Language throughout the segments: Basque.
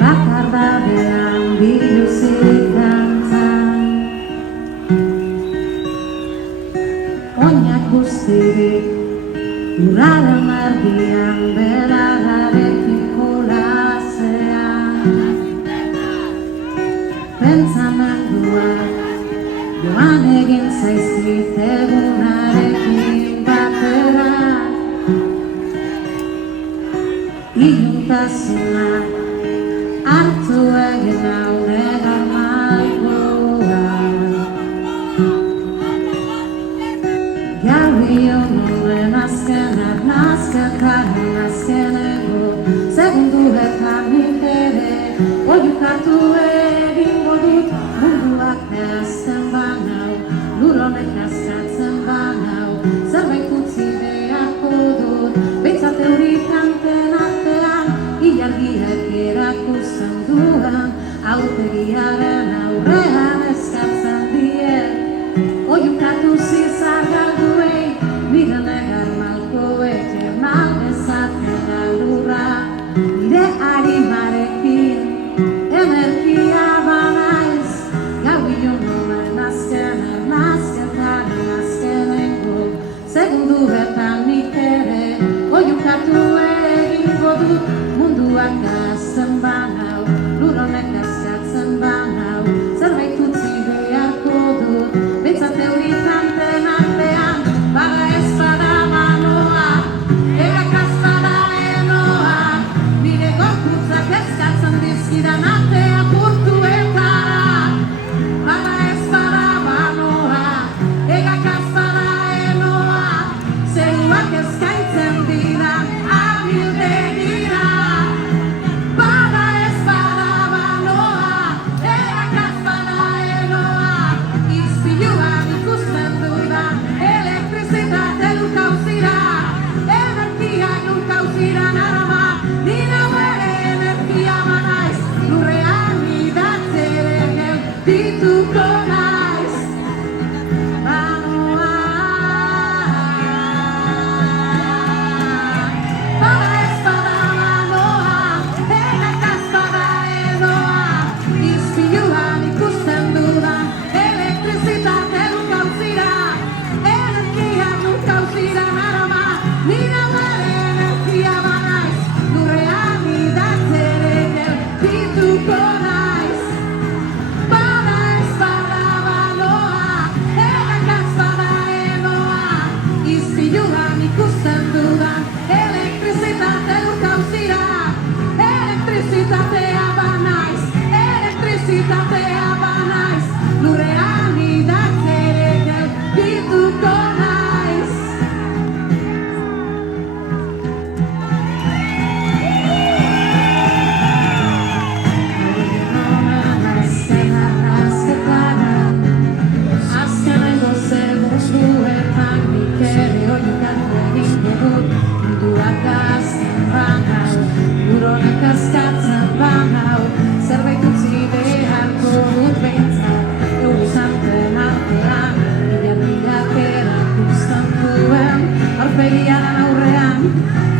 Bakar babean biluzik dantzan, oinak guztirik urraren erdian beragarekin jolasean. Pentsamenduak joan egin zaizkit egunarekin batera, iluntasunak hartu egin hau negarmalkoa. Garbi honen azken arnazketaren azkeneko segunduetan nik ere oiukatu egingo dut. Munduak nahazten banau, lur honek nazkatzen banau, zerbait utzi beharko dut. Behintzat eurik kanten artean ilargiak erakusten duan, aurpegiaren aurrean eskatzen die. Oiukatu zizar galduei, nire negar malkoek eman ezaten alurra. Nire arimarekin energia banaiz, gau ilunoen azken ernazketaren azkenengo segunduetan nik ere oiukatu egingo dut. Munduak hazten banau, lur honek eskatzen banau, zerbait utzi beharko dut. Behintzat eurik kanten artean, baga ez bada banoa, egak ez bada enoa, nire gorputzak eskatzen dizkidan arte apurtuetara. Baga ez bada banoa, egak ez bada enoa, zeruak eskaintzen didan abildegira. Baga ez bada banoa, egak ez bada enoa, izpiluan ikusten dudan elektrizitate lurkauzira. Energia lurkauzira narama, nire bere energia banaiz, lurrean idatzeren geldituko naiz. Banoa, baga ez bada banoa, egak ez bada enoa, izpiluan ikusten dudan elektrizitate lurkauzira. Energia lurkauzira narama, nire bere energia banaiz, lurrean idatzeren geldituko naiz. Baga ez bada banoa, egak ez bada enoa, izpiluan ikusten dudan elektrizitate lurkauzira. Elektrizitatea banaiz, elektrizitatea banaiz, lurrean idatzeren geldituko naiz. Azken arnazketaren azkenengo segunduetan nik ere oiukatu egingo dut. Munduak hazten banau, lur honek eskatzen banau, zerbait utzi beharko dut. Behintzat eurik kanten artean ilargiak erakusten duen, aurpegiaren aurrean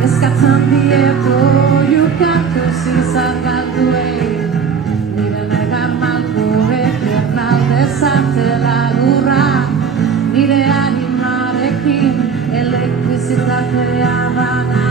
eskatzen diet oiukatu zizar galduei. Nire negar malkoek ernalde zatela lurra, nire animarekin elektrizitatea banaiz.